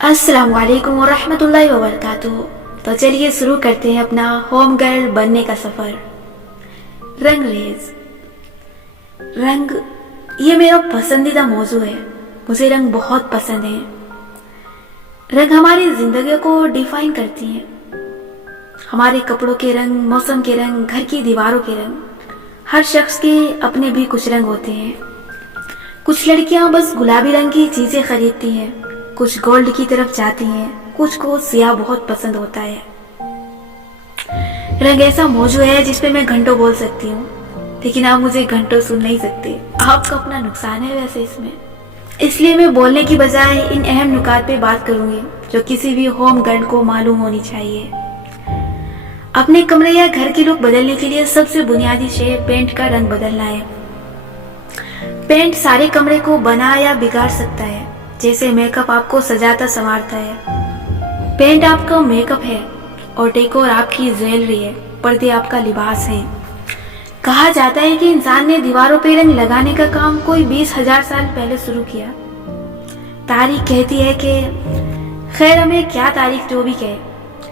अस्सलाम वालेकुम वरहमतुल्लाहि वबरकातुहू। तो चलिए शुरू करते हैं अपना होम गर्ल बनने का सफर। रंगरेज। रंग ये मेरा पसंदीदा मौजू है। मुझे रंग बहुत पसंद है। रंग हमारी जिंदगी को डिफाइन करती हैं। हमारे कपड़ों के रंग, मौसम के रंग, घर की दीवारों के रंग, हर शख्स के अपने भी कुछ रंग होते हैं। कुछ लड़कियां बस गुलाबी रंग की चीजें खरीदती हैं, कुछ गोल्ड की तरफ जाती हैं, कुछ को सियाह बहुत पसंद होता है। रंग ऐसा मौजू है जिस पे मैं घंटों बोल सकती हूँ, लेकिन आप मुझे घंटों सुन नहीं सकते। आपका अपना नुकसान है वैसे इसमें। इसलिए मैं बोलने की बजाय इन अहम नुकात पे बात करूंगी जो किसी भी होम गर्ल को मालूम होनी चाहिए। अपने कमरे या घर की लुक बदलने के लिए सबसे बुनियादी शे पेंट का रंग बदलना है। पेंट सारे कमरे को बना या बिगाड़ सकता है, जैसे मेकअप आपको सजाता संवारता है। पेंट आपका मेकअप है और डेकोर आपकी ज्वेलरी है, पर्दे आपका लिबास है। कहा जाता है कि इंसान ने दीवारों पे रंग लगाने का काम कोई 20,000 साल पहले शुरू किया। तारीख कहती है कि खैर हमें क्या तारीख जो भी कहे,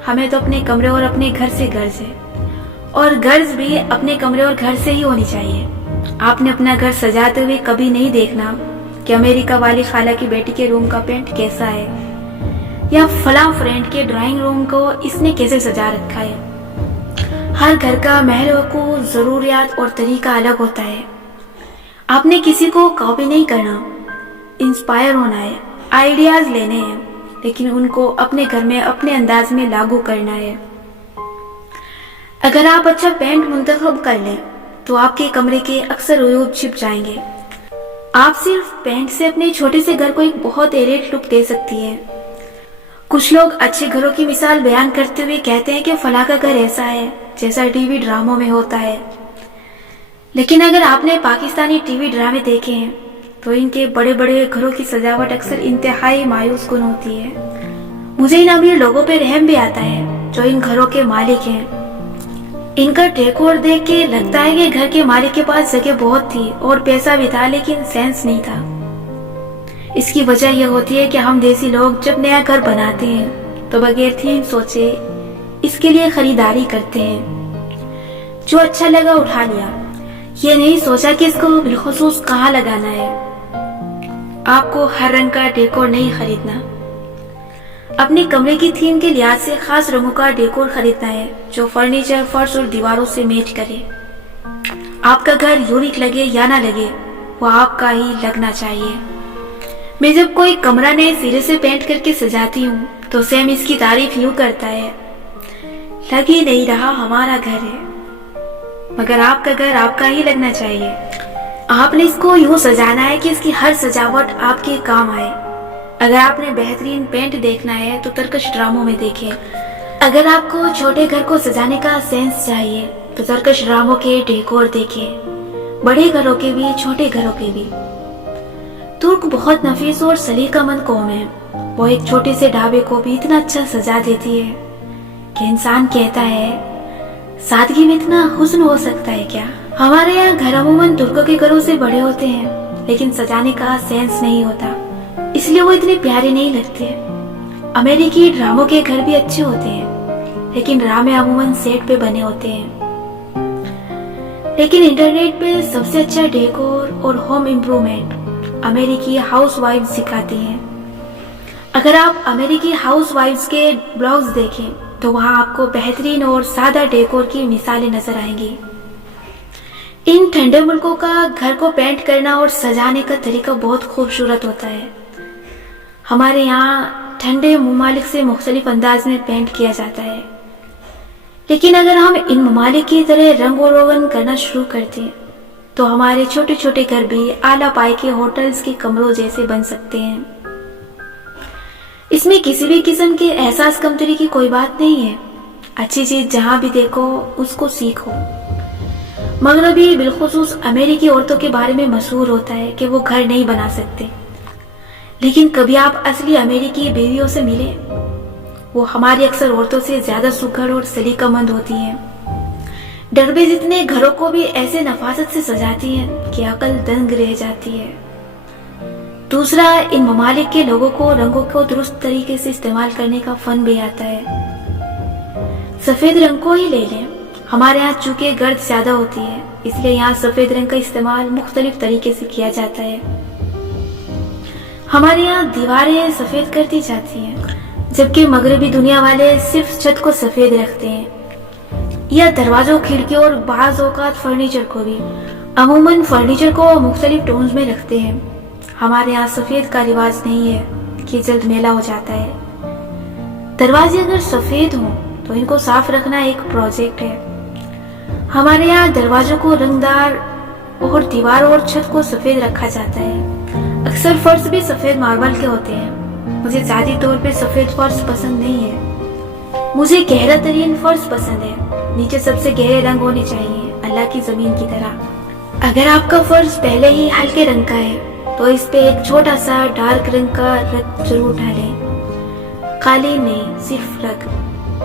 हमें तो अपने कमरे और अपने घर से गर्ज है, और गर्ज भी अपने कमरे और घर से ही होनी चाहिए। आपने अपना घर सजाते हुए कभी नहीं देखना कि अमेरिका वाली खाला की बेटी के रूम का पेंट कैसा है, या फला फ्रेंड के ड्राइंग रूम को इसने कैसे सजा रखा है। हर घर का महल को जरूरियात और तरीका अलग होता है। आपने किसी को कॉपी नहीं करना, इंस्पायर होना है, आइडियाज लेने हैं, लेकिन उनको अपने घर में अपने अंदाज में लागू करना है। अगर आप अच्छा पेंट मुंतखब कर लें तो आपके कमरे के अक्सर उयूब छिप जाएंगे। आप सिर्फ पेंट से अपने छोटे से घर को एक बहुत एलिट लुक दे सकती है। कुछ लोग अच्छे घरों की मिसाल बयान करते हुए कहते हैं कि फला का घर ऐसा है जैसा टीवी ड्रामों में होता है, लेकिन अगर आपने पाकिस्तानी टीवी ड्रामे देखे हैं तो इनके बड़े बड़े घरों की सजावट अक्सर इंतहाई मायूस कुन होती है। मुझे इन अमीर लोगों पे रहम भी आता है जो इन घरों के मालिक हैं। इनका डेकोर देख के लगता है कि घर के मालिक के पास जगह बहुत थी और पैसा भी था, लेकिन सेंस नहीं था। इसकी वजह यह होती है कि हम देसी लोग जब नया घर बनाते हैं तो बगैर थीम सोचे इसके लिए खरीदारी करते हैं। जो अच्छा लगा उठा लिया, ये नहीं सोचा कि इसको बिलखुसूस कहाँ लगाना है। आपको हर रंग का डेकोर नहीं खरीदना, अपने कमरे की थीम के लिहाज से खास रंगों का डेकोर खरीदना है जो फर्नीचर, फर्श और दीवारों से मैच करे। आपका घर यूनिक लगे या ना लगे, वो आपका ही लगना चाहिए। मैं जब कोई कमरा नए सिरे से पेंट करके सजाती हूँ तो सैम इसकी तारीफ यूं करता है, लग ही नहीं रहा हमारा घर है। मगर आपका घर आपका ही लगना चाहिए। आपने इसको यूं सजाना है कि इसकी हर सजावट आपके काम आए। अगर आपने बेहतरीन पेंट देखना है तो तरकश ड्रामों में देखें। अगर आपको छोटे घर को सजाने का सेंस चाहिए तो तरकश ड्रामों के डेकोर देखें, बड़े घरों के भी, छोटे घरों के भी। तुर्क बहुत नफीस और सलीकामंद कौम है। वो एक छोटे से ढाबे को भी इतना अच्छा सजा देती है कि इंसान कहता है सादगी में इतना हुस्न हो सकता है क्या। हमारे यहाँ घर अमूमन तुर्कों के घरों से बड़े होते हैं, लेकिन सजाने का सेंस नहीं होता, इसलिए वो इतने प्यारे नहीं लगते। अमेरिकी ड्रामों के घर भी अच्छे होते हैं, लेकिन ड्रामे अमूमन सेट पे बने होते हैं। लेकिन इंटरनेट पे सबसे अच्छा डेकोर और होम इम्प्रूवमेंट अमेरिकी हाउस वाइफ्स सिखाती हैं। अगर आप अमेरिकी हाउस वाइफ्स के ब्लॉग्स देखें तो वहां आपको बेहतरीन और सादा डेकोर की मिसालें नजर आएंगी। इन ठंडे मुल्कों का घर को पेंट करना और सजाने का तरीका बहुत खूबसूरत होता है। हमारे यहाँ ठंडे ममालिक से मुख्तलिफ अंदाज में पेंट किया जाता है, लेकिन अगर हम इन ममालिक की तरह रंग और रोगन करना शुरू करते हैं तो हमारे छोटे छोटे घर भी आला पाई के होटल्स के कमरों जैसे बन सकते हैं। इसमें किसी भी किस्म के एहसास कमतरी की कोई बात नहीं है। अच्छी चीज जहां भी देखो उसको सीखो। मगरबी, बिलखुसूस अमेरिकी औरतों के बारे में मशहूर होता है कि वो घर नहीं बना सकते, लेकिन कभी आप असली अमेरिकी बीवियों से मिले, वो हमारी अक्सर औरतों से ज्यादा सुघड़ और सलीकामंद होती हैं। डरबेज इतने घरों को भी ऐसे नफासत से सजाती हैं कि अकल दंग रह जाती है। دوسرا، ان ممالک کے لوگوں کو رنگوں کو درست طریقے سے استعمال کرنے کا فن بھی آتا ہے۔ سفید رنگ کو ہی لے لیں، ہمارے یہاں چونکہ گرد زیادہ ہوتی ہے اس لیے یہاں سفید رنگ کا استعمال مختلف طریقے سے کیا جاتا ہے۔ ہمارے یہاں دیواریں سفید کر دی جاتی ہیں جبکہ مغربی دنیا والے صرف چھت کو سفید رکھتے ہیں، یا دروازوں، کھڑکیوں اور بعض اوقات فرنیچر کو بھی۔ عموماً فرنیچر کو مختلف ٹونز میں رکھتے ہیں۔ ہمارے یہاں سفید کا رواج نہیں ہے کہ جلد میلا ہو جاتا ہے۔ دروازے اگر سفید ہوں تو ان کو صاف رکھنا ایک پروجیکٹ ہے۔ ہمارے یہاں دروازوں کو رنگدار اور دیوار اور چھت کو سفید رکھا جاتا ہے۔ اکثر فرش بھی سفید ماربل کے ہوتے ہیں۔ مجھے ذاتی طور پہ سفید فرش پسند نہیں ہے، مجھے گہرا ترین فرش پسند ہے۔ نیچے سب سے گہرے رنگ ہونے چاہیے، اللہ کی زمین کی طرح۔ اگر آپ کا فرش پہلے ہی ہلکے رنگ کا ہے تو اس پہ ایک چھوٹا سا ڈارک رنگ کا رگ ضرور ڈالیں۔ قالین نہیں، صرف رگ،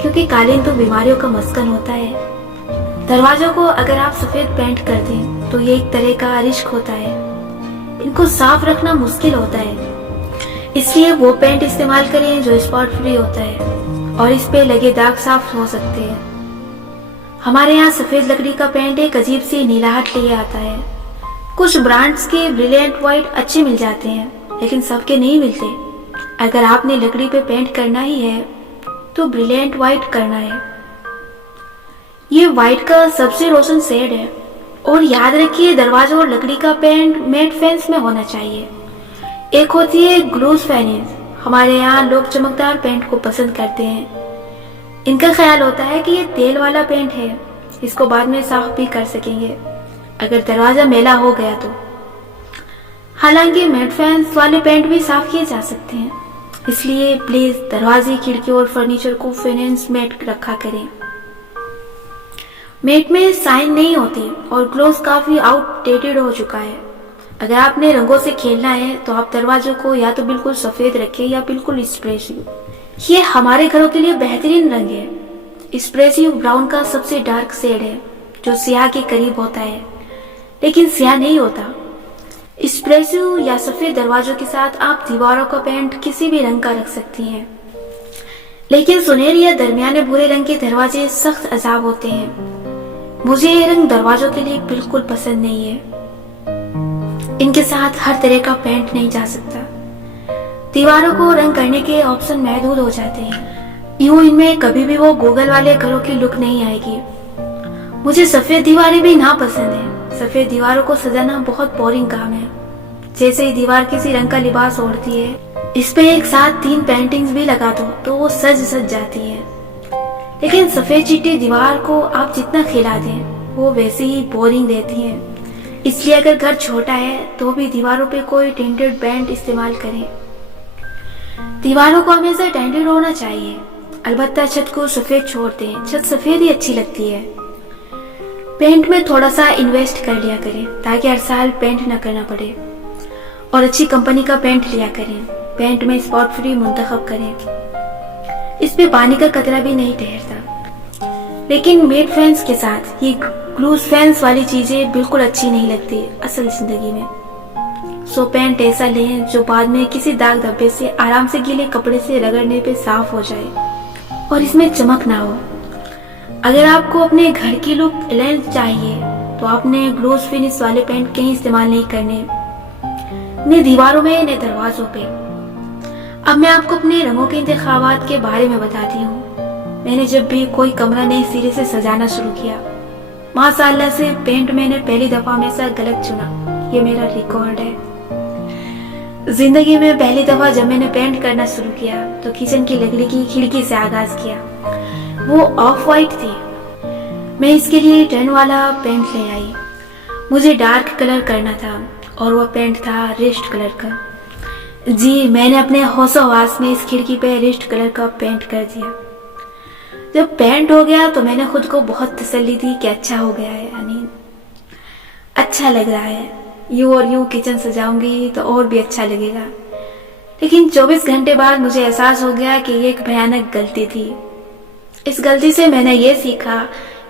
کیونکہ قالین تو بیماریوں کا مسکن ہوتا ہے۔ دروازوں کو اگر آپ سفید پینٹ کر دیں تو یہ ایک طرح کا رشک ہوتا ہے، ان کو صاف رکھنا مشکل ہوتا ہے، اس لیے وہ پینٹ استعمال کریں جو اسپاٹ فری ہوتا ہے اور اس پہ لگے داغ صاف ہو سکتے ہیں۔ ہمارے یہاں سفید لکڑی کا پینٹ ایک عجیب سی نیلاہٹ لے آتا ہے۔ کچھ برانڈز کے بریلینٹ وائٹ اچھے مل جاتے ہیں لیکن سب کے نہیں ملتے۔ اگر آپ نے لکڑی پہ پینٹ کرنا ہی ہے تو بریلینٹ وائٹ کرنا ہے، یہ وائٹ کا سب سے روشن شیڈ ہے۔ اور یاد رکھیے دروازوں اور لکڑی کا پینٹ میٹ فینس میں ہونا چاہیے۔ ایک ہوتی ہے گلوز فینس، ہمارے یہاں لوگ چمکدار پینٹ کو پسند کرتے ہیں، ان کا خیال ہوتا ہے کہ یہ تیل والا پینٹ ہے، اس کو بعد میں صاف بھی کر سکیں گے اگر دروازہ میلا ہو گیا تو۔ حالانکہ میٹ فینس والے پینٹ بھی صاف کیے جا سکتے ہیں، اس لیے پلیز دروازے، کھڑکیوں اور فرنیچر کو فینس میٹ رکھا کریں۔ میٹ میں سائن نہیں ہوتی اور گلوز کافی آؤٹ ڈیٹڈ ہو چکا ہے۔ اگر آپ نے رنگوں سے کھیلنا ہے تو آپ دروازوں کو یا تو بالکل سفید رکھیں یا بالکل اسپریسیو۔ یہ ہمارے گھروں کے لیے بہترین رنگ ہے۔ اسپریسیو براؤن کا سب سے ڈارک شیڈ ہے جو سیاہ کے قریب ہوتا ہے لیکن سیاہ نہیں ہوتا۔ اسپریسیو یا سفید دروازوں کے ساتھ آپ دیواروں کا پینٹ کسی بھی رنگ کا رکھ سکتی ہیں، لیکن سنہری یا درمیانے بھورے رنگ کے دروازے سخت عذاب ہوتے ہیں۔ مجھے یہ رنگ دروازوں کے لیے بالکل پسند نہیں ہے، ان کے ساتھ ہر طرح کا پینٹ نہیں جا سکتا۔ دیواروں کو رنگ کرنے کے آپشن محدود ہو جاتے ہیں، یوں ان میں کبھی بھی وہ گوگل والے گھروں کی لک نہیں آئے گی۔ مجھے سفید دیواریں بھی ناپسند ہیں۔ سفید دیواروں کو سجانا بہت بورنگ کام ہے، جیسے ہی دیوار کسی رنگ کا لباس اوڑھتی ہے اس پہ ایک ساتھ 3 پینٹنگز بھی لگا دو تو وہ سج جاتی ہے، لیکن سفید چٹی دیوار کو آپ جتنا کھلا دیں وہ ویسے ہی بورنگ رہتی ہیں۔ اس لیے اگر گھر چھوٹا ہے تو بھی دیواروں پہ کوئی ٹینٹڈ پینٹ استعمال کریں۔ دیواروں کو ہمیشہ ٹینٹڈ ہونا چاہیے، البتہ چھت کو سفید چھوڑ دیں، چھت سفید ہی اچھی لگتی ہے۔ پینٹ میں تھوڑا سا انویسٹ کر لیا کریں تاکہ ہر سال پینٹ نہ کرنا پڑے، اور اچھی کمپنی کا پینٹ لیا کریں۔ پینٹ میں اسپاٹ فری منتخب کریں، اس پہ پانی کا قطرہ بھی نہیں ٹھہرتا۔ لیکن میٹ فینس کے ساتھ یہ گلوز فینس والی چیزیں بالکل اچھی نہیں لگتی اصل زندگی میں۔ سو پینٹ ایسا لیں جو بعد میں کسی داغ دھبے سے آرام سے گیلے کپڑے سے رگڑنے پہ صاف ہو جائے اور اس میں چمک نہ ہو۔ اگر آپ کو اپنے گھر کی لک ایلیگنٹ چاہیے تو آپ نے گلوز فینس والے پینٹ کہیں استعمال نہیں کرنے، نہ دیواروں میں نہ دروازوں پہ۔ اب میں آپ کو اپنے رنگوں کے انتخابات کے بارے میں بتاتی ہوں۔ میں نے جب بھی کوئی کمرہ نئے سرے سے سجانا شروع کیا، ماشاء اللہ سے پینٹ میں نے پہلی دفعہ میں سے غلط چنا، یہ میرا ریکارڈ ہے۔ زندگی میں پہلی دفعہ جب میں نے پینٹ کرنا شروع کیا تو کچن کی لکڑی کی کھڑکی سے آغاز کیا، وہ آف وائٹ تھی۔ میں اس کے لیے 10 والا پینٹ لے آئی۔ مجھے ڈارک کلر کرنا تھا اور وہ پینٹ تھا ریسٹ کلر کا۔ جی میں نے اپنے ہوش و حواس میں اس کھڑکی پہ ریسٹ کلر کا پینٹ کر دیا۔ جب پینٹ ہو گیا تو میں نے خود کو بہت تسلی دی کہ اچھا ہو گیا ہے، یعنی اچھا لگ رہا ہے، یوں اور یوں کچن سجاؤں گی تو اور بھی اچھا لگے گا۔ لیکن 24 گھنٹے بعد مجھے احساس ہو گیا کہ یہ ایک بھیانک غلطی تھی۔ اس غلطی سے میں نے یہ سیکھا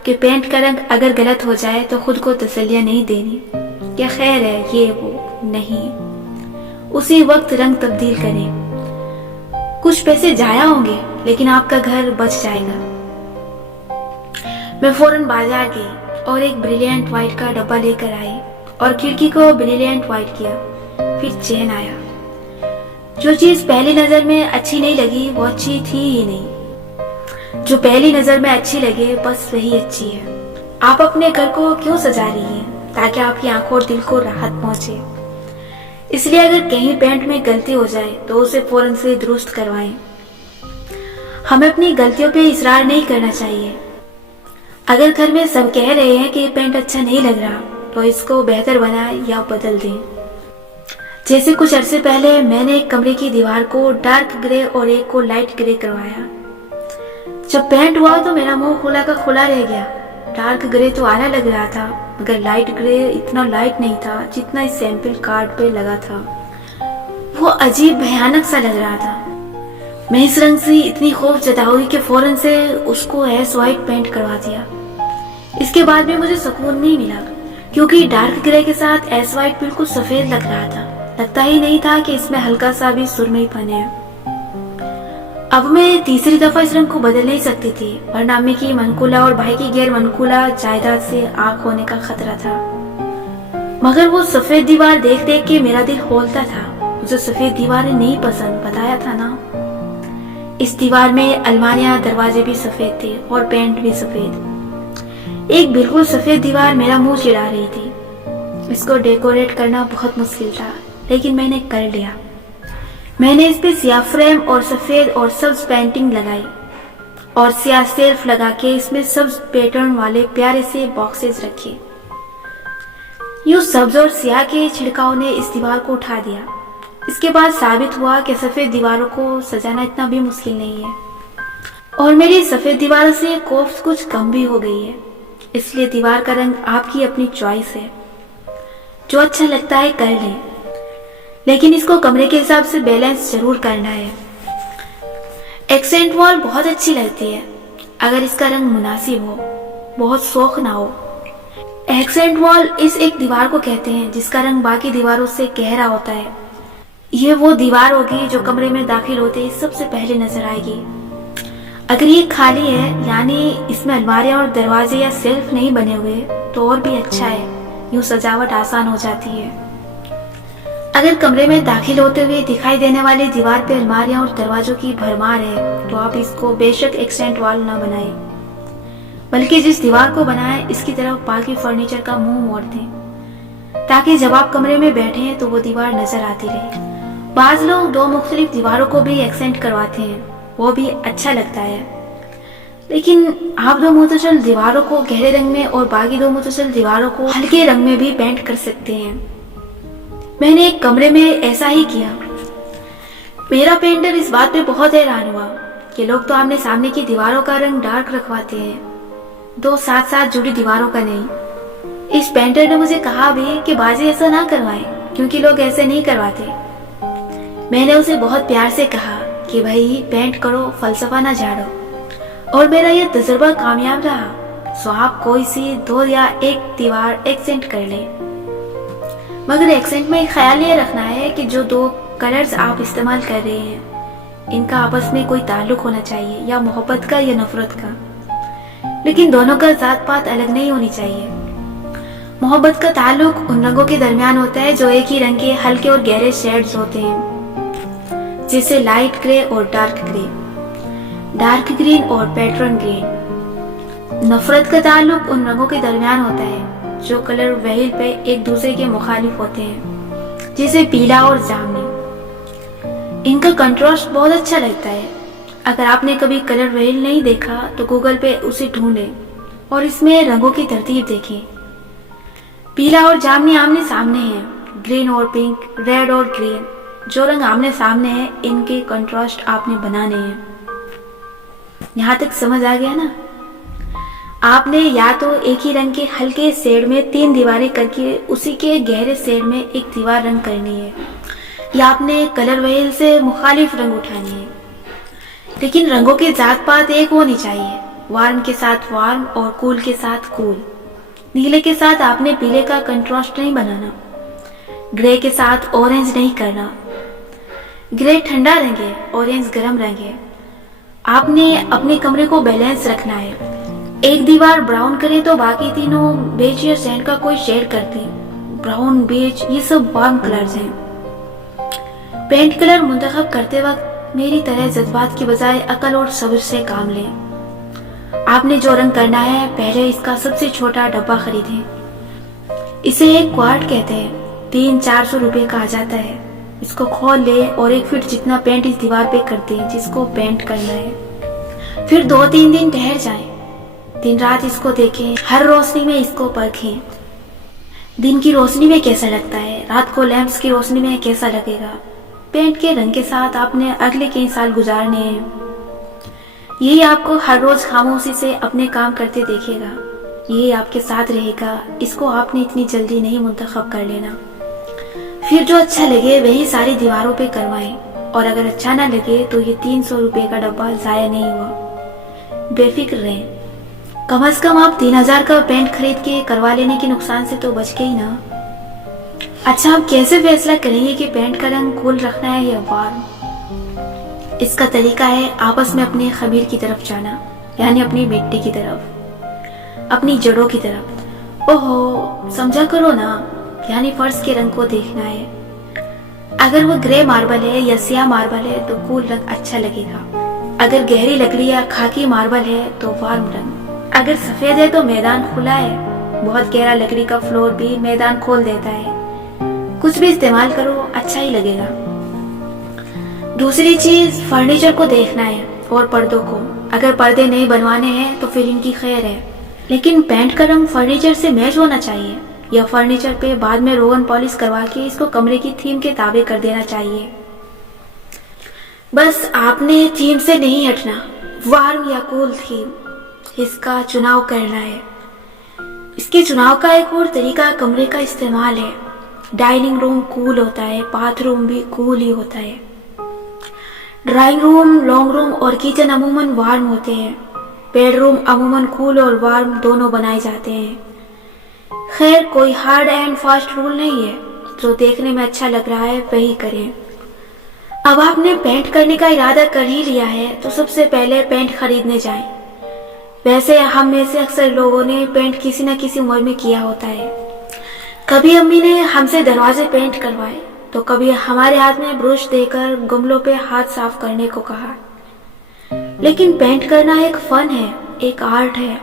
کہ پینٹ کا رنگ اگر غلط ہو جائے تو خود کو تسلیاں نہیں دینی، یا خیر ہے یہ وہ نہیں، उसी वक्त रंग तब्दील करें। कुछ पैसे जाया होंगे लेकिन आपका घर बच जाएगा। मैं फौरन बाजार गई और एक ब्रिलियंट व्हाइट का डब्बा लेकर आई और खिड़की को ब्रिलियंट व्हाइट किया। फिर चैन आया। जो चीज पहली नजर में अच्छी नहीं लगी वो अच्छी थी ही नहीं। जो पहली नजर में अच्छी लगे बस वही अच्छी है। आप अपने घर को क्यों सजा रही हैं? ताकि आपकी आंखों और दिल को राहत पहुंचे। इसलिए अगर कहीं पेंट में गलती हो जाए तो उसे फौरन से दुरुस्त करवाएं। हमें अपनी गलतियों पे इसरार नहीं करना चाहिए। अगर घर में सब कह रहे हैं कि ये पेंट अच्छा नहीं लग रहा तो इसको बेहतर बनाएं या बदल दें। जैसे कुछ अरसे पहले मैंने एक कमरे की दीवार को डार्क ग्रे और एक को लाइट ग्रे करवाया। जब पेंट हुआ तो मेरा मुंह खुला का खुला रह गया। डार्क ग्रे तो आला लग रहा था मगर लाइट ग्रे इतना लाइट नहीं था जितना इस सैंपल कार्ड पे लगा था। वो अजीब भयानक सा लग रहा था। मैं इस रंग से इतनी खौफ जता हुई कि फौरन से उसको ऐश व्हाइट पेंट करवा दिया। इसके बाद भी मुझे सुकून नहीं मिला क्योंकि डार्क ग्रे के साथ ऐश व्हाइट बिल्कुल सफेद लग रहा था। लगता ही नहीं था कि इसमें हल्का सा भी सुरमईपन है। अब मैं तीसरी दफा इस रंग को बदल नहीं सकती थी वरना अम्मी की मनकूला और भाई की गैर मनकूला जायदाद से आग होने का खतरा था। मगर वो सफेद दीवार देख देख के मेरा दिल खोलता था। मुझे सफेद दीवारें नहीं पसंद, बताया था ना। इस दीवार में अलमारियां दरवाजे भी सफेद थे और पेंट भी सफेद। एक बिल्कुल सफेद दीवार मेरा मुंह चिढ़ा रही थी। इसको डेकोरेट करना बहुत मुश्किल था लेकिन मैंने कर लिया। मैंने इस पे सियाह फ्रेम और सफेद और सब्ज पेंटिंग लगाई और सियाह सेल्फ लगा के इसमें सब्ज पैटर्न वाले प्यारे से बॉक्सेस रखे। यूं सब्ज और सियाह के छिड़काव ने इस दीवार को उठा दिया। इसके बाद साबित हुआ कि सफेद दीवारों को सजाना इतना भी मुश्किल नहीं है और मेरी सफेद दीवारों से खौफ कुछ कम भी हो गई है। इसलिए दीवार का रंग आपकी अपनी चॉइस है। जो अच्छा लगता है कर लें लेकिन इसको कमरे के हिसाब से बैलेंस जरूर करना है। एक्सेंट वॉल बहुत अच्छी लगती है अगर इसका रंग मुनासिब हो, बहुत शौक ना हो। एक्सेंट वॉल इस एक दीवार को कहते हैं जिसका रंग बाकी दीवारों से गहरा होता है। ये वो दीवार होगी जो कमरे में दाखिल होते ही सबसे पहले नजर आएगी। अगर ये खाली है यानी इसमें अलमारियां और दरवाजे या सेल्फ नहीं बने हुए तो और भी अच्छा है। यूं सजावट आसान हो जाती है। अगर कमरे में दाखिल होते हुए दिखाई देने वाली दीवार पे अलमारियां और दरवाजों की भरमार है तो आप इसको बेशक एक्सेंट वॉल न बनाएं, बल्कि जिस दीवार को बनाएं इसकी तरफ बाकी फर्नीचर का मुंह मोड़ दें ताकि जब आप कमरे में बैठे हैं तो वो दीवार नजर आती रहे। बाज लोग दो मुख्तलिफ दीवारों को भी एक्सेंट करवाते हैं, वो भी अच्छा लगता है। लेकिन आप दो मुतसल दीवारों को गहरे रंग में और बाकी दो मुतसल दीवारों को हल्के रंग में भी पेंट कर सकते हैं। मैंने एक कमरे में ऐसा ही किया। मेरा पेंटर इस बात पे बहुत हैरान हुआ कि लोग तो आमने सामने की दीवारों का रंग डार्क रखवाते हैं, दो साथ साथ जुड़ी दीवारों का नहीं। इस पेंटर ने मुझे कहा भी कि बाजी ऐसा ना करवाएं क्योंकि लोग ऐसे नहीं करवाते। मैंने उसे बहुत प्यार से कहा कि भाई पेंट करो, फलसफा ना झाड़ो। और मेरा यह तजुर्बा कामयाब रहा। सो आप कोई सी दो या एक दीवार एक्सेंट कर लें, मगर एक्सेंट में एक ख्याल ये रखना है कि जो दो कलर्स आप इस्तेमाल कर रहे हैं इनका आपस में कोई ताल्लुक होना चाहिए, या मोहब्बत का या नफरत का। लेकिन दोनों का जात पात अलग नहीं होनी चाहिए। मोहब्बत का ताल्लुक उन रंगों के दरमियान होता है जो एक ही रंग के हल्के और गहरे शेड्स होते हैं, जैसे लाइट ग्रे और डार्क ग्रे, डार्क ग्रीन और पैटर्न ग्रीन। नफरत का ताल्लुक उन रंगों के दरमियान होता है जो कलर व्हील पे एक दूसरे के मुखालिफ होते हैं, जैसे पीला और जामुनी। इनका कंट्रास्ट बहुत अच्छा लगता है। अगर आपने कभी कलर व्हील नहीं देखा तो गूगल पे उसे ढूंढें और इसमें रंगों की तरतीब देखें। पीला और जामुनी आमने सामने हैं, ग्रीन और पिंक, रेड और ग्रीन। जो रंग आमने सामने हैं इनके कंट्रास्ट आपने बनाने हैं। यहाँ तक समझ आ गया ना? आपने या तो एक ही रंग के हल्के शेड में 3 दीवारें करके उसी के गहरे शेड में एक दीवार रंग करनी है, या आपने कलर व्हील से मुखालिफ रंग उठानी है। लेकिन रंगों के जात पात एक होनी चाहिए। वार्म के साथ वार्म और कूल के साथ कूल। नीले के साथ आपने पीले का कंट्रास्ट नहीं बनाना, ग्रे के साथ ऑरेंज नहीं करना, ग्रे ठंडा रंग है, ऑरेंज गर्म रंग है। आपने अपने कमरे को बैलेंस रखना है। एक दीवार ब्राउन करे तो बाकी तीनों बेज या सैंड का कोई शेड कर दें। ब्राउन, बेज ये सब वार्म कलर्स हैं। पेंट कलर मुंतखब करते वक्त मेरी तरह जज्बात की बजाय अकल और सब्र से काम लें। आपने जो रंग करना है पहले इसका सबसे छोटा डब्बा खरीदें। इसे एक क्वार्ट कहते हैं, 300-400 रुपए का आ जाता है। इसको खोल ले और 1 फीट जितना पेंट इस दीवार पे कर दें जिसको पेंट करना है। फिर 2-3 दिन ठहर जाएं। दिन रात इसको देखें, हर रोशनी में इसको परखें। दिन की रोशनी में कैसा लगता है, रात को लैंप्स की रोशनी में कैसा लगेगा। पेंट के रंग के साथ आपने अगले कई साल गुजारने हैं। यही आपको हर रोज खामोशी से अपने काम करते देखेगा। यही आपके साथ रहेगा। इसको आपने इतनी जल्दी नहीं मुंतखब कर लेना। फिर जो अच्छा लगे वही सारी दीवारों पे करवाएं, और अगर अच्छा ना लगे तो ये 300 रुपए का डब्बा जाया नहीं हुआ। बेफिक्र रहें। कम से कम आप 3000 का पेंट खरीद के करवा लेने के नुकसान से तो बच गए ही ना। अच्छा, आप कैसे फैसला करेंगे कि पेंट का रंग कूल रखना है या वार्म? इसका तरीका है आपस में अपने खमीर की तरफ जाना, यानी अपनी मिट्टी की तरफ, अपनी जड़ों की तरफ। ओहो, समझा करो ना, यानी फर्श के रंग को देखना है। अगर वो ग्रे मार्बल है या सिया मार्बल है तो कूल रंग अच्छा लगेगा। अगर गहरी लकड़ी या खाकी मार्बल है तो वार्म रंग। अगर सफेद है तो मैदान खुला है। बहुत गहरा लकड़ी का फ्लोर भी मैदान खोल देता है। कुछ भी इस्तेमाल करो, अच्छा ही लगेगा। दूसरी चीज, फर्नीचर को देखना है और पर्दों को। अगर पर्दे नहीं बनवाने हैं तो फिर इनकी खैर है, लेकिन पेंट का रंग फर्नीचर से मैच होना चाहिए, या फर्नीचर पे बाद में रोगन पॉलिश करवा के इसको कमरे की थीम के ताबे कर देना चाहिए। बस आपने थीम से नहीं हटना, वार्म या कूल थीम, इसका चुनाव करना है। इसके चुनाव का एक और तरीका कमरे का इस्तेमाल है। डाइनिंग रूम कूल होता है, बाथरूम भी कूल ही होता है। ड्राइंग रूम, लॉन्ग रूम और किचन अमूमन वार्म होते हैं। बेडरूम अमूमन कूल और वार्म दोनों बनाए जाते हैं। खैर, कोई हार्ड एंड फास्ट रूल नहीं है। जो देखने में अच्छा लग रहा है वही करें। अब आपने पेंट करने का इरादा कर ही लिया है तो सबसे पहले पेंट खरीदने जाएं। वैसे हम में से अक्सर लोगों ने पेंट किसी न किसी उम्र में किया होता है। कभी अम्मी ने हमसे दरवाजे पेंट करवाए तो कभी हमारे हाथ में ब्रश देकर गमलों पे हाथ साफ करने को कहा। लेकिन पेंट करना एक फन है, एक आर्ट है,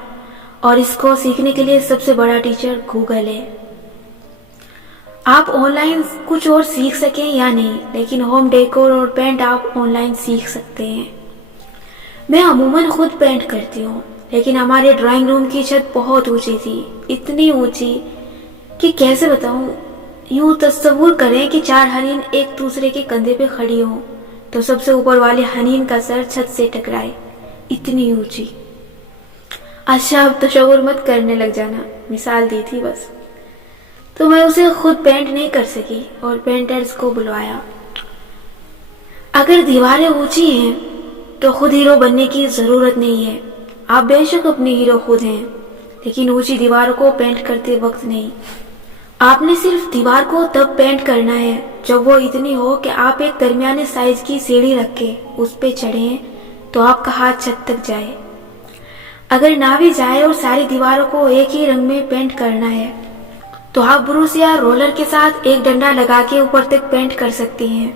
और इसको सीखने के लिए सबसे बड़ा टीचर गूगल है। आप ऑनलाइन कुछ और सीख सकें या नहीं, लेकिन होम डेकोर और पेंट आप ऑनलाइन सीख सकते हैं। मैं अमूमन खुद पेंट करती हूँ, लेकिन हमारे ड्राइंग रूम की छत बहुत ऊंची थी, इतनी ऊंची कि कैसे बताऊं। यूं तस्वुर करें कि 4 हनीन एक दूसरे के कंधे पे खड़ी हों तो सबसे ऊपर वाले हनीन का सर छत से टकराए, इतनी ऊंची। अच्छा, अब तशव्वुर मत करने लग जाना, मिसाल दी थी बस। तो मैं उसे खुद पेंट नहीं कर सकी और पेंटर्स को बुलवाया। अगर दीवारें ऊंची हैं तो खुद हीरो बनने की जरूरत नहीं है। आप बेशक अपने हीरो खुद हैं, लेकिन ऊंची दीवारों को पेंट करते वक्त नहीं। आपने सिर्फ दीवार को तब पेंट करना है जब वो इतनी हो कि आप एक दरमियाने साइज की सीढ़ी रख के उस पे चढ़ें तो आपका हाथ छत तक जाए। अगर ना भी जाए और सारी दीवारों को एक ही रंग में पेंट करना है तो आप ब्रश या रोलर के साथ एक डंडा लगा के ऊपर तक पेंट कर सकती हैं।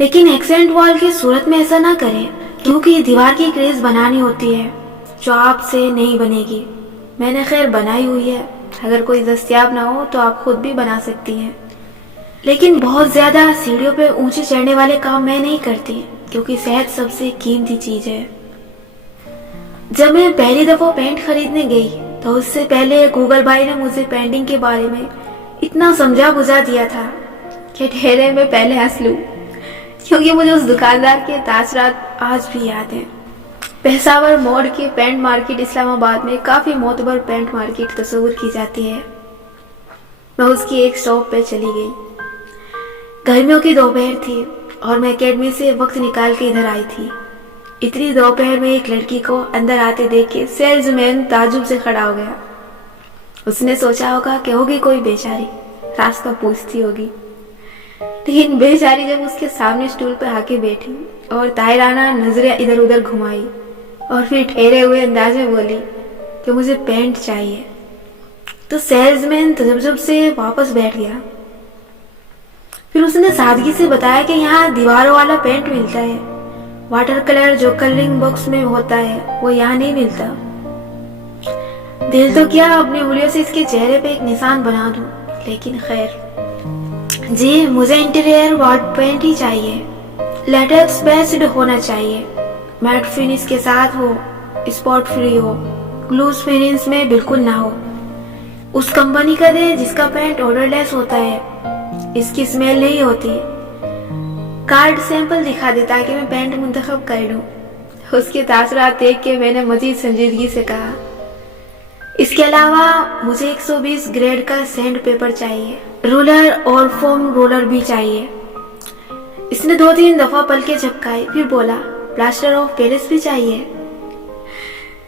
लेकिन एक्सेंट वॉल की सूरत में ऐसा ना करें, क्योंकि दीवार की क्रेज बनानी होती है जो आपसे नहीं बनेगी। मैंने खैर बनाई हुई है, अगर कोई दस्तयाब ना हो तो आप खुद भी बना सकती हैं। लेकिन बहुत ज्यादा सीढ़ियों पे ऊंचे चढ़ने वाले काम मैं नहीं करती, क्योंकि सेहत सबसे कीमती चीज है। जब मैं पहली दफा पेंट खरीदने गई तो उससे पहले गूगल भाई ने मुझे पेंटिंग के बारे में इतना समझा बुझा दिया था कि ठहरे मैं पहले हंस लूं, क्योंकि मुझे उस दुकानदार के तासरात आज भी याद हैं। पेशावर मोड़ की पेंट मार्केट इस्लामाबाद में काफी मोतबर पेंट मार्केट तस्वुर की जाती है। मैं उसकी एक शॉप पे चली गई। गर्मियों की दोपहर थी और मैं अकेडमी से वक्त निकाल के इधर आई थी। इतनी दोपहर में एक लड़की को अंदर आते देख के सेल्समैन ताजुब से खड़ा हो गया। उसने सोचा होगा कि होगी कोई बेचारी, रास्ता पूछती होगी। लेकिन बेचारी जब उसके सामने स्टूल पर आके बैठी और ताहिराना नजरें इधर उधर घुमाई और फिर ठहरे हुए अंदाज में बोली कि मुझे पैंट चाहिए, तो सेल्समैन तजब्जुब से वापस बैठ गया। फिर उसने सादगी से बताया कि यहाँ दीवारों वाला पेंट मिलता है, वाटर कलर जो कलरिंग बॉक्स में होता है वो यहाँ नहीं मिलता। दिल तो क्या अपनी उंगलियों से इसके चेहरे पे एक निशान बना दूं, लेकिन खैर। जी मुझे इंटीरियर वॉल पेंट ही चाहिए, लेटेक्स बेस्ड होना चाहिए, मैट फिनिश के साथ हो, स्पॉट फ्री हो, ग्लूज फिनिश में बिल्कुल ना हो, उस कंपनी का दे जिसका पेंट ऑर्डरलेस होता है, इसकी स्मेल नहीं होती। कार्ड सैंपल दिखा दे ताकि मैं पेंट मुंतखब कर लूं। उसके तासुरात देख के मैंने मजीद संजीदगी से कहा, इसके अलावा मुझे 120 ग्रेड का सैंड पेपर चाहिए, रूलर और फोम रोलर भी चाहिए। इसने 2-3 दफा पलके झपकाई, फिर बोला प्लास्टर ऑफ पेरिस भी चाहिए।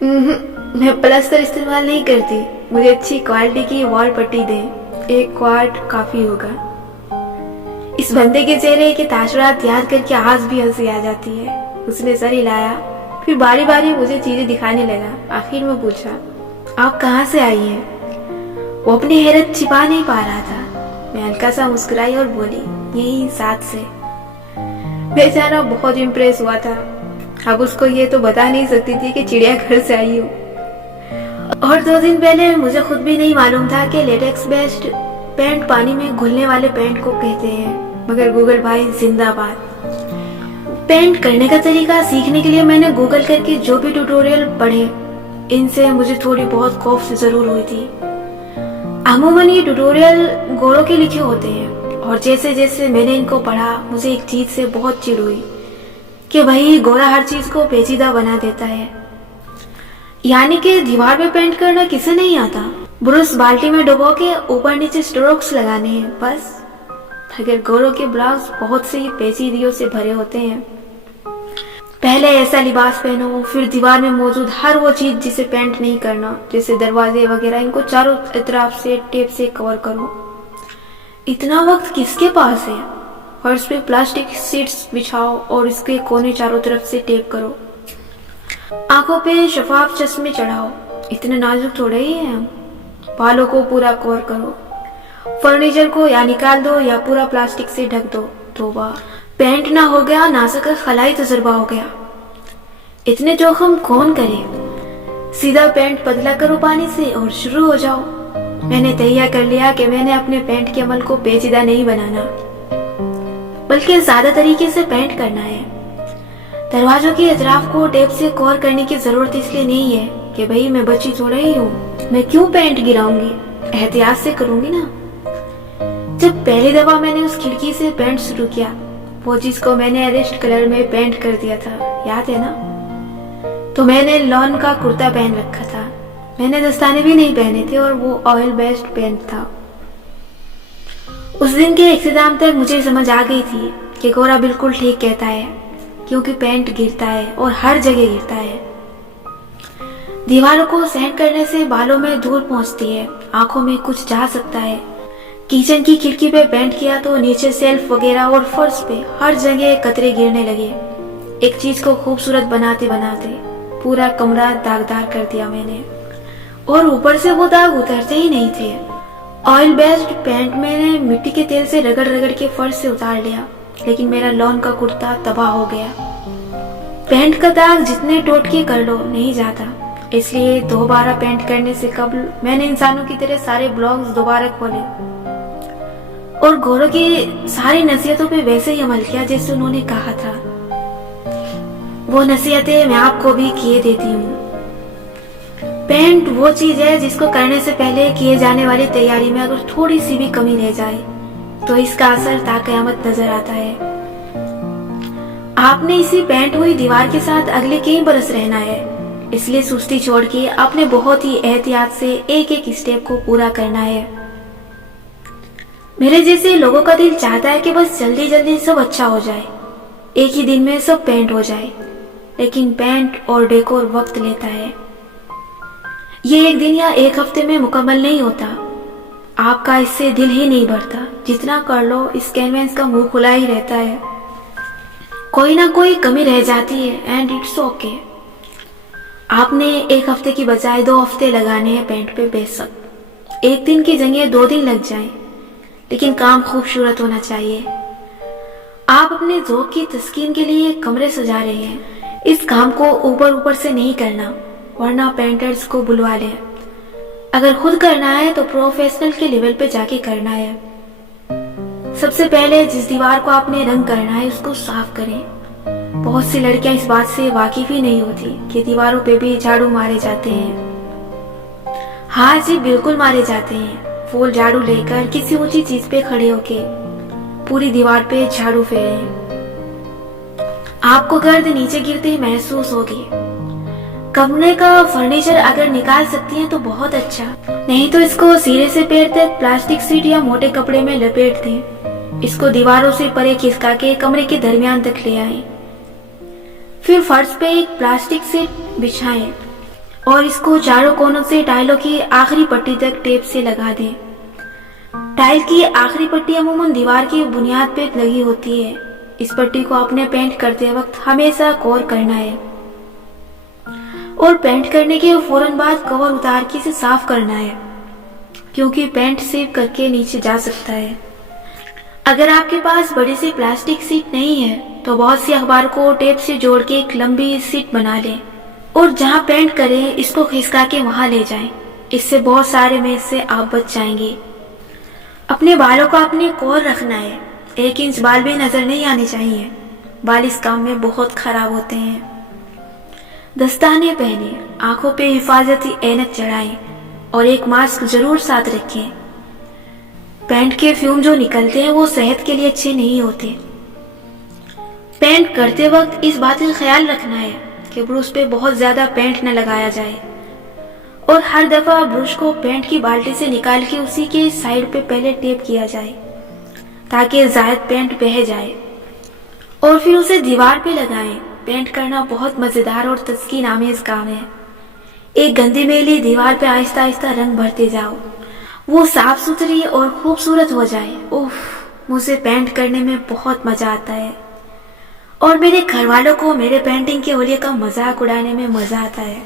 मैं प्लास्टर इस्तेमाल नहीं करती, मुझे अच्छी क्वालिटी की वॉल पट्टी दें, 1 क्वार्ट काफी होगा। इस बंदे के चेहरे के तासुरात याद करके आज भी हंसी आ जाती है। उसने सर हिलाया, फिर बारी बारी मुझे चीजें दिखाने लगा। आखिर में पूछा, आप कहाँ से आई हैं? वो अपनी हैरत छिपा नहीं पा रहा था। मैं हल्का सा मुस्कुराई और बोली, यही साथ से। बेचारा बहुत इम्प्रेस हुआ था। अब उसको ये तो बता नहीं सकती थी कि चिड़ियाघर से आई हूँ। और 2 दिन पहले मुझे खुद भी नहीं मालूम था कि लेटेक्स बेस्ड पेंट पानी में घुलने वाले पेंट को कहते हैं, मगर गूगल भाई जिंदाबाद। पेंट करने का तरीका सीखने के लिए मैंने गूगल करके जो भी ट्यूटोरियल पढ़े, इनसे मुझे थोड़ी बहुत खौफ जरूर हुई थी। अमूमन ये ट्यूटोरियल गोरों के लिखे होते हैं, और जैसे जैसे मैंने इनको पढ़ा मुझे एक चीज से बहुत चिढ़ हुई कि भाई गोरा हर चीज को पेचीदा बना देता है। यानी कि दीवार पे पेंट करना किसे नहीं आता, ब्रश बाल्टी में डुबो के ऊपर नीचे स्ट्रोक्स लगाने हैं बस। अगर गोरों के ब्लाउज बहुत से ही पेचीदियों से भरे होते हैं। पहले ऐसा लिबास पहनो, फिर दीवार में मौजूद हर वो चीज जिसे पेंट नहीं करना, जैसे दरवाजे वगैरह, इनको चारों तरफ से टेप से कवर करो। इतना वक्त किसके पास है? फर्श पे प्लास्टिक शीट्स बिछाओ और इसके कोने चारों तरफ से टेप करो। आंखों पे शफाफ चश्मे चढ़ाओ, इतने नाजुक थोड़े ही हैं हम। बालों को पूरा कवर करो, फर्नीचर को या निकाल दो या पूरा प्लास्टिक से ढक दो। तौबा, पेंट ना हो गया नासा का खलाई तजुर्बा हो गया। इतने जोखम कौन करे? सीधा पेंट पतला करो पानी से और शुरू हो जाओ। मैंने तैयार कर लिया कि मैंने अपने पेंट के अमल को पेचीदा नहीं बनाना, बल्कि सादा तरीके से पेंट करना है। दरवाजों के अतराफ को टेप से कवर करने की जरूरत इसलिए नहीं है कि भाई मैं बच्ची थोड़ा ही हूँ, मैं क्यों पेंट गिराऊंगी, एहतियात से करूंगी ना। जब पहली दफा मैंने उस खिड़की से पेंट शुरू किया, वो जिसको मैंने रेस्ट कलर में पेंट कर दिया था, याद है ना? तो मैंने लॉन का कुर्ता पहन रखा था, मैंने दस्ताने भी नहीं पहने थे और वो ऑयल बेस्ड पेंट था। उस दिन के इख्तिताम तक मुझे समझ आ गई थी कि गोरा बिल्कुल ठीक कहता है, क्योंकि पेंट गिरता है और हर जगह गिरता है। दीवारों को सैंड करने से बालों में धूल पहुंचती है, आंखों में कुछ जा सकता है। किचन की खिड़की पे पेंट किया तो नीचे सेल्फ वगैरह और फर्श पे हर जगह कतरे गिरने लगे। एक चीज को खूबसूरत बनाते बनाते पूरा कमरा दागदार कर दिया मैंने, और ऊपर से वो दाग उतरते ही नहीं थे। ऑयल बेस्ड पेंट मैंने मिट्टी के तेल से रगड़ रगड़ के फर्श से उतार लिया, लेकिन मेरा लॉन का कुर्ता तबाह हो गया। पेंट का दाग जितने टोटके कर लो नहीं जाता, इसलिए दोबारा पेंट करने से कबल मैंने इंसानों की तरह सारे ब्लॉग्स दोबारा खोले और गोरों की सारी नसीहतों पे वैसे ही अमल किया जैसे उन्होंने कहा था। वो नसीहतें मैं आपको भी किए देती हूँ। पेंट वो चीज है जिसको करने से पहले किए जाने वाली तैयारी में अगर थोड़ी सी भी कमी रह जाए तो इसका असर ताक़यामत नजर आता है। आपने इसी पेंट हुई दीवार के साथ अगले कई बरस रहना है, इसलिए सुस्ती छोड़ के आपने बहुत ही एहतियात से एक एक स्टेप को पूरा करना है। मेरे जैसे लोगों का दिल चाहता है कि बस जल्दी जल्दी सब अच्छा हो जाए, एक ही दिन में सब पेंट हो जाए, लेकिन पेंट और डेकोर वक्त लेता है। ये एक दिन या एक हफ्ते में मुकम्मल नहीं होता। آپ کا اس سے دل ہی نہیں بھرتا. جتنا کر لو اس کینوینس کا منہ کھلا ہی رہتا ہے. کوئی نہ کوئی کمی رہ جاتی ہے اینڈ اٹس اوکے. آپ نے ایک ہفتے کی بجائے 2 ہفتے لگانے ہیں پینٹ پہ بے شک. ایک دن کی جگہ 2 دن لگ جائیں لیکن کام خوبصورت ہونا چاہیے. آپ اپنے ذوق کی تسکین کے لیے کمرے سجا رہے ہیں. اس کام کو اوپر سے نہیں کرنا ورنہ پینٹرز کو بلوا لیں. اگر خود کرنا ہے تو پروفیشنل کے لیول پہ جا کے کرنا ہے. سب سے پہلے جس دیوار کو آپ نے رنگ کرنا ہے اس کو صاف کریں. بہت سی لڑکیاں اس بات سے واقف ہی نہیں ہوتی کہ دیواروں پہ بھی جھاڑو مارے جاتے ہیں. ہاں جی بالکل مارے جاتے ہیں. فول جھاڑو لے کر کسی اونچی چیز پہ کھڑے ہو کے پوری دیوار پہ جھاڑو پھیریں. آپ کو گرد نیچے گرتے ہی محسوس ہوگی. کمرے کا فرنیچر اگر نکال سکتی ہیں تو بہت اچھا, نہیں تو اس کو سیرے سے پیر تک پلاسٹک سیٹ یا موٹے کپڑے میں لپیٹ دیں. اس کو دیواروں سے پرے کھسکا کے کمرے کے درمیان تک لے آئیں. پھر فرش پہ ایک پلاسٹک سیٹ بچھائیں اور اس کو چاروں کونوں سے ٹائلوں کی آخری پٹی تک ٹیپ سے لگا دیں. ٹائل کی آخری پٹی عموماً دیوار کی بنیاد پہ لگی ہوتی ہے. اس پٹی کو اپنے پینٹ کرتے وقت ہمیشہ کور کرنا ہے اور پینٹ کرنے کے فوراً بعد کور اتار کے اسے صاف کرنا ہے کیونکہ پینٹ سیپ کر کے نیچے جا سکتا ہے. اگر آپ کے پاس بڑی سی پلاسٹک سیٹ نہیں ہے تو بہت سی اخبار کو ٹیپ سے جوڑ کے ایک لمبی سیٹ بنا لیں اور جہاں پینٹ کریں اس کو کھسکا کے وہاں لے جائیں. اس سے بہت سارے میز سے آپ بچ جائیں گے. اپنے بالوں کو آپ نے کور رکھنا ہے. 1 انچ بال بھی نظر نہیں آنے چاہیے. بال اس کام میں بہت خراب ہوتے ہیں. دستانے پہنے, آنکھوں پہ حفاظتی اینک چڑھائیں اور ایک ماسک ضرور ساتھ رکھیں. پینٹ کے فیوم جو نکلتے ہیں وہ صحت کے لیے اچھے نہیں ہوتے. پینٹ کرتے وقت اس بات کا خیال رکھنا ہے کہ برش پہ بہت زیادہ پینٹ نہ لگایا جائے اور ہر دفعہ برش کو پینٹ کی بالٹی سے نکال کے اسی کے سائیڈ پہ پہلے ٹیپ کیا جائے تاکہ زائد پینٹ بہہ جائے اور پھر اسے دیوار پہ لگائیں. پینٹ کرنا بہت مزیدار اور تسکین آمیز کام ہے. ایک گندی میلی دیوار پہ آہستہ آہستہ رنگ بھرتے جاؤ, وہ صاف ستھری اور خوبصورت ہو جائے. مجھے پینٹ کرنے میں بہت مزہ آتا ہے اور میرے گھر والوں کو میرے پینٹنگ کے اولیے کا مذاق اڑانے میں مزہ آتا ہے.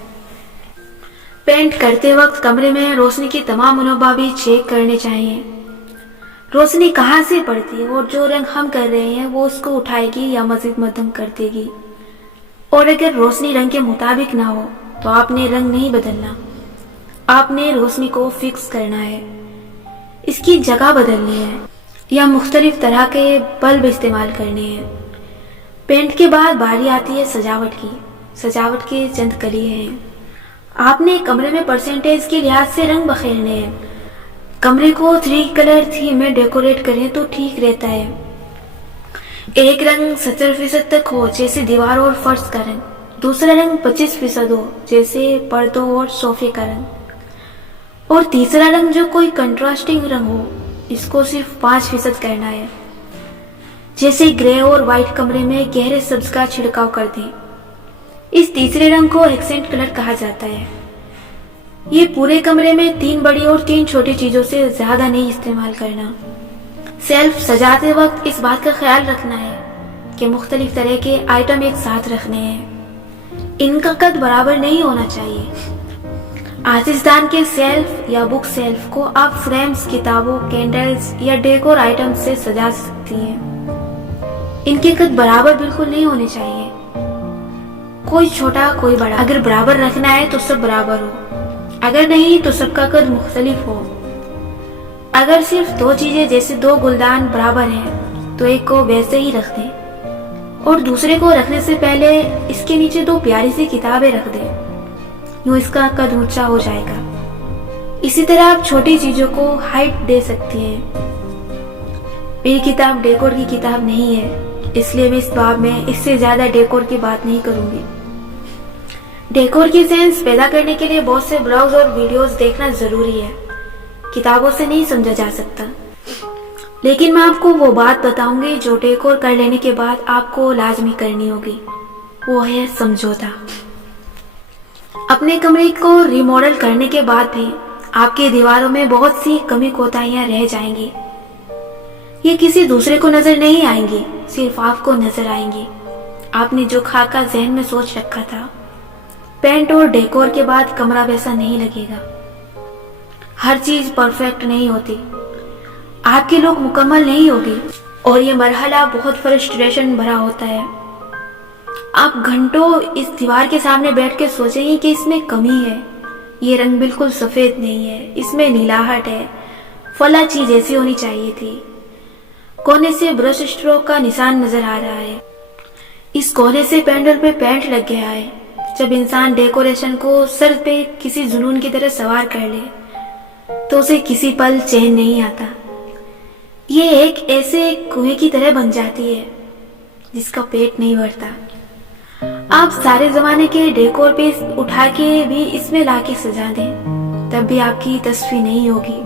پینٹ کرتے وقت کمرے میں روشنی کے تمام منبع بھی چیک کرنے چاہیے. روشنی کہاں سے پڑتی ہے اور جو رنگ ہم کر رہے ہیں وہ اس کو اٹھائے گی یا مزید مدھم کر دے گی. اور اگر روشنی رنگ کے مطابق نہ ہو تو آپ نے رنگ نہیں بدلنا, آپ نے روشنی کو فکس کرنا ہے, اس کی جگہ بدلنی ہے یا مختلف طرح کے بلب استعمال کرنے ہیں. پینٹ کے بعد باری آتی ہے سجاوٹ کی. سجاوٹ کے چند کلی ہیں. آپ نے کمرے میں پرسنٹیج کے لحاظ سے رنگ بکھیرنے ہیں. کمرے کو 3 کلر تھیم میں ڈیکوریٹ کریں تو ٹھیک رہتا ہے. ایک رنگ 70% تک ہو جیسے دیوار اور فرش کا رنگ, دوسرا رنگ 25% ہو جیسے پردوں اور صوفے کا رنگ, اور تیسرا رنگ جو کوئی کنٹراسٹنگ رنگ ہو اس کو صرف 5% کرنا ہے جیسے گرے اور وائٹ کمرے میں گہرے سبز کا چھڑکاؤ کر دیں. اس تیسرے رنگ کو ایکسینٹ کلر کہا جاتا ہے. یہ پورے کمرے میں 3 بڑی اور 3 چھوٹی چیزوں سے زیادہ نہیں استعمال کرنا. سیلف سجاتے وقت اس بات کا خیال رکھنا ہے کہ مختلف طرح کے آئٹم ایک ساتھ رکھنے ہیں. ان کا قد برابر نہیں ہونا چاہیے. آتشدان کے سیلف یا بک سیلف کو آپ فریمز, کتابوں, کینڈلز یا ڈیکور آئٹم سے سجا سکتی ہیں. ان کے قد برابر بالکل نہیں ہونے چاہیے, کوئی چھوٹا کوئی بڑا. اگر برابر رکھنا ہے تو سب برابر ہو, اگر نہیں تو سب کا قد مختلف ہو. اگر صرف 2 چیزیں جیسے 2 گلدان برابر ہیں تو ایک کو ویسے ہی رکھ دیں اور دوسرے کو رکھنے سے پہلے اس کے نیچے 2 پیاری سی کتابیں رکھ دیں. یوں اس کا قد اونچا ہو جائے گا. اسی طرح آپ چھوٹی چیزوں کو ہائٹ دے سکتی ہیں. میری کتاب ڈیکور کی کتاب نہیں ہے اس لیے میں اس باب میں اس سے زیادہ ڈیکور کی بات نہیں کروں گی. ڈیکور کی سینس پیدا کرنے کے لیے بہت سے بلاگز اور ویڈیوز دیکھنا ضروری ہے. کتابوں سے نہیں سمجھا جا سکتا. لیکن میں آپ کو وہ بات بتاؤں گی جو ڈیکور کر لینے کے بعد آپ کو لازمی کرنی ہوگی, وہ ہے سمجھوتا. اپنے کمرے کو ری ماڈل کرنے کے بعد بھی आपके दीवारों में बहुत सी कमी कोताहियां रह जाएंगी। ये किसी दूसरे को नजर नहीं आएंगी, सिर्फ आपको नजर आएंगी। आपने जो खाका जहन में सोच रखा था, पेंट और डेकोर के बाद कमरा वैसा नहीं लगेगा। हर चीज परफेक्ट नहीं होती, आपकी लुक मुकम्मल नहीं होगी और ये मरहला बहुत फ्रस्ट्रेशन भरा होता है। आप घंटों इस दीवार के सामने बैठ के सोचेंगे कि इसमें कमी है, ये रंग बिल्कुल सफेद नहीं है, इसमें नीलाहट है, फला चीज ऐसी होनी चाहिए थी, कोने से ब्रश स्ट्रोक का निशान नजर आ रहा है, इस कोने से पैंडल पे पेंट लग गया है। जब इंसान डेकोरेशन को सर पे किसी जुनून की तरह सवार कर ले तो उसे किसी पल चैन नहीं आता। ये एक ऐसे कुएं की तरह बन जाती है जिसका पेट नहीं भरता। आप सारे जमाने के डेकोर पीस उठा के भी इसमें लाके सजा दें, तब भी आपकी तस्वीर नहीं होगी।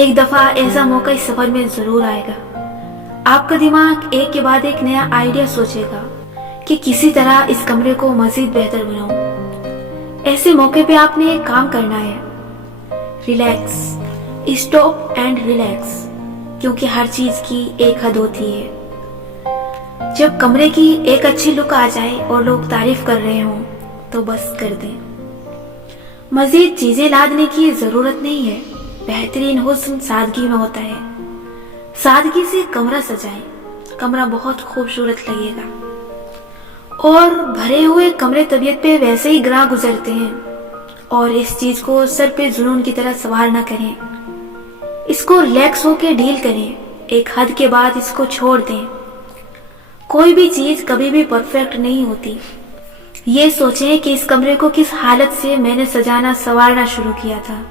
एक दफा ऐसा मौका इस सफर में जरूर आएगा। आपका दिमाग एक के बाद एक नया आइडिया सोचेगा कि किसी तरह इस कमरे को मजीद बेहतर बनाऊं। ऐसे मौके पे आपने एक काम करना है, रिलैक्स, स्टॉप एंड रिलैक्स, क्योंकि हर चीज की एक हद होती है। जब कमरे की एक अच्छी लुक आ जाए और लोग तारीफ कर रहे हों तो बस कर दें। मजीद चीजें लादने की जरूरत नहीं है, बेहतरीन हुस्न सादगी में होता है। सादगी से कमरा सजाएं, कमरा बहुत खूबसूरत लगेगा। और भरे हुए कमरे तबीयत पे वैसे ही ग्राह गुजरते हैं, और इस चीज को सर पे जुनून की तरह सवार न करें। इसको रिलैक्स होके डील करें, एक हद के बाद इसको छोड़ दें। कोई भी चीज कभी भी परफेक्ट नहीं होती। ये सोचें कि इस कमरे को किस हालत से मैंने सजाना संवारना शुरू किया था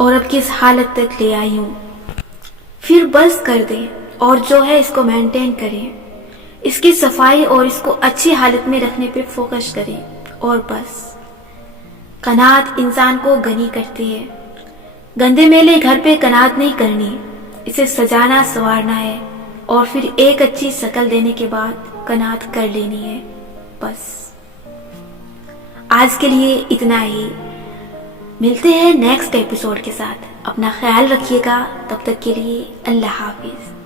और अब किस हालत तक ले आई हूं। फिर बस कर दें और जो है इसको मेंटेन करें, इसकी सफाई और इसको अच्छी हालत में रखने पे फोकस करें और बस। कनात इंसान को गनी करती है। गंदे मेले घर पे कनात नहीं करनी, इसे सजाना संवारना है और फिर एक अच्छी शक्ल देने के बाद कनात कर लेनी है, बस। आज के लिए इतना ही। मिलते हैं नेक्स्ट एपिसोड के साथ। अपना ख्याल रखिएगा, तब तक के लिए अल्लाह हाफिज।